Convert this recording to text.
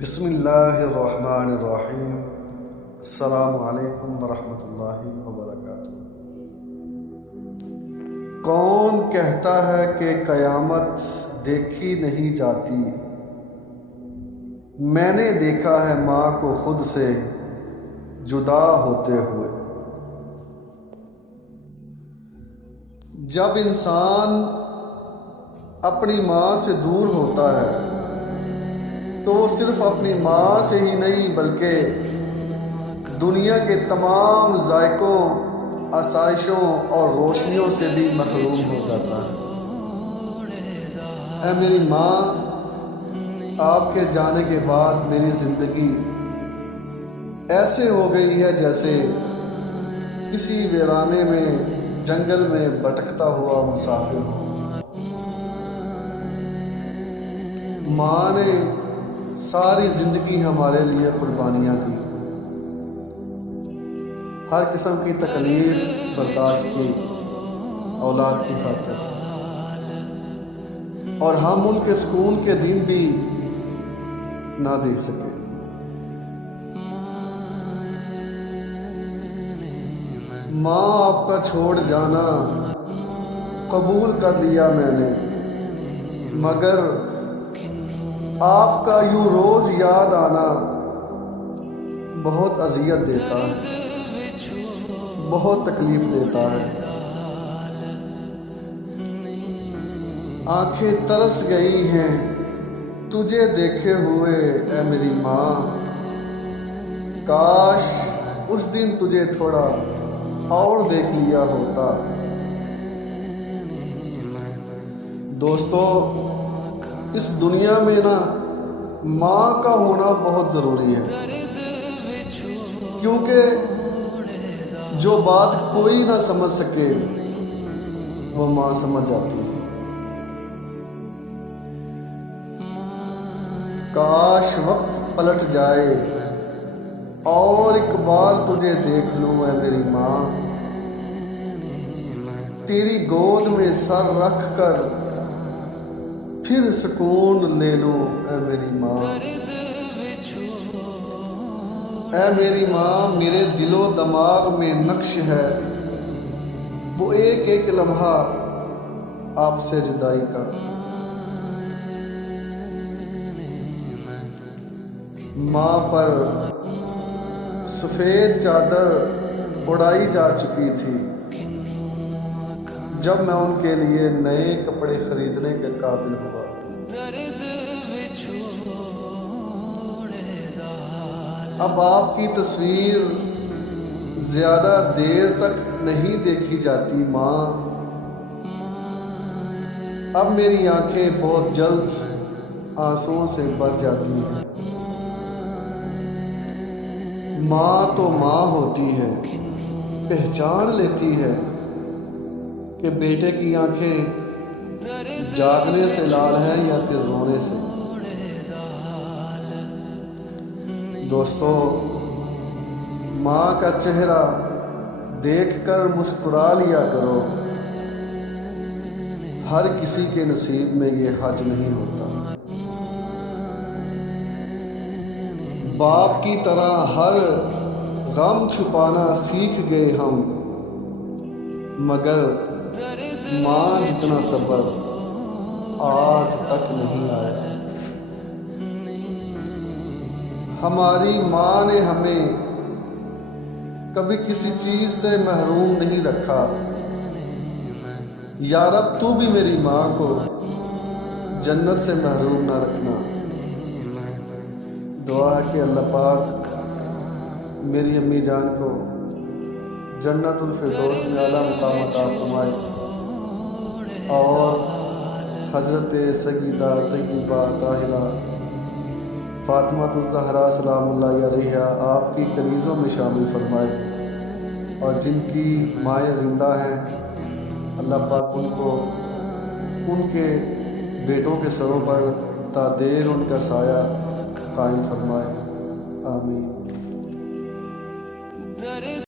بسم اللہ الرحمن الرحیم۔ السلام علیکم ورحمۃ اللہ وبرکاتہ۔ کون کہتا ہے کہ قیامت دیکھی نہیں جاتی؟ میں نے دیکھا ہے ماں کو خود سے جدا ہوتے ہوئے۔ جب انسان اپنی ماں سے دور ہوتا ہے تو وہ صرف اپنی ماں سے ہی نہیں بلکہ دنیا کے تمام ذائقوں، آسائشوں اور روشنیوں سے بھی محروم ہو جاتا ہے۔ اے میری ماں، آپ کے جانے کے بعد میری زندگی ایسے ہو گئی ہے جیسے کسی ویرانے میں جنگل میں بھٹکتا ہوا مسافر ہو۔ ماں نے ساری زندگی ہمارے لیے قربانیاں دی، ہر قسم کی تکلیف برداشت کی اولاد کی خاطر، اور ہم ان کے سکون کے دن بھی نہ دیکھ سکے۔ ماں، آپ کا چھوڑ جانا قبول کر لیا میں نے، مگر آپ کا یوں روز یاد آنا بہت اذیت دیتا ہے، بہت تکلیف دیتا ہے۔ آنکھیں ترس گئی ہیں تجھے دیکھے ہوئے اے میری ماں، کاش اس دن تجھے تھوڑا اور دیکھ لیا ہوتا۔ دوستو، اس دنیا میں ماں کا ہونا بہت ضروری ہے، کیونکہ جو بات کوئی نہ سمجھ سکے وہ ماں سمجھ جاتی ہے۔ کاش وقت پلٹ جائے اور ایک بار تجھے دیکھ لوں اے میری ماں، تیری گود میں سر رکھ کر پھر سکون لے لوں اے میری ماں۔ اے میری ماں، میرے دل و دماغ میں نقش ہے وہ ایک ایک لمحہ آپ سے جدائی کا۔ ماں پر سفید چادر اڑائی جا چکی تھی جب میں ان کے لیے نئے کپڑے خریدنے کے قابل ہوا۔ اب آپ کی تصویر زیادہ دیر تک نہیں دیکھی جاتی ماں، اب میری آنکھیں بہت جلد آنسوؤں سے بھر جاتی ہیں۔ ماں تو ماں ہوتی ہے، پہچان لیتی ہے کہ بیٹے کی آنکھیں جاگنے سے لال ہیں یا پھر رونے سے۔ دوستو، ماں کا چہرہ دیکھ کر مسکرا لیا کرو، ہر کسی کے نصیب میں یہ حج نہیں ہوتا۔ باپ کی طرح ہر غم چھپانا سیکھ گئے ہم، مگر ماں جتنا صبر آج تک نہیں آیا۔ ہماری ماں نے ہمیں کبھی کسی چیز سے محروم نہیں رکھا۔ یا رب، تو بھی میری ماں کو جنت سے محروم نہ رکھنا۔ دعا ہے کہ اللہ پاک میری امی جان کو جنت الفردوس میں اعلیٰ مقام عطا فرمائے، اور حضرت سیدہ طیبہ طاہرہ فاطمہ الزہرا سلام اللہ علیہا آپ کی کنیزوں میں شامل فرمائے، اور جن کی مائیں زندہ ہیں اللہ پاک ان کو ان کے بیٹوں کے سروں پر تا دیر ان کا سایہ قائم فرمائے۔ آمین۔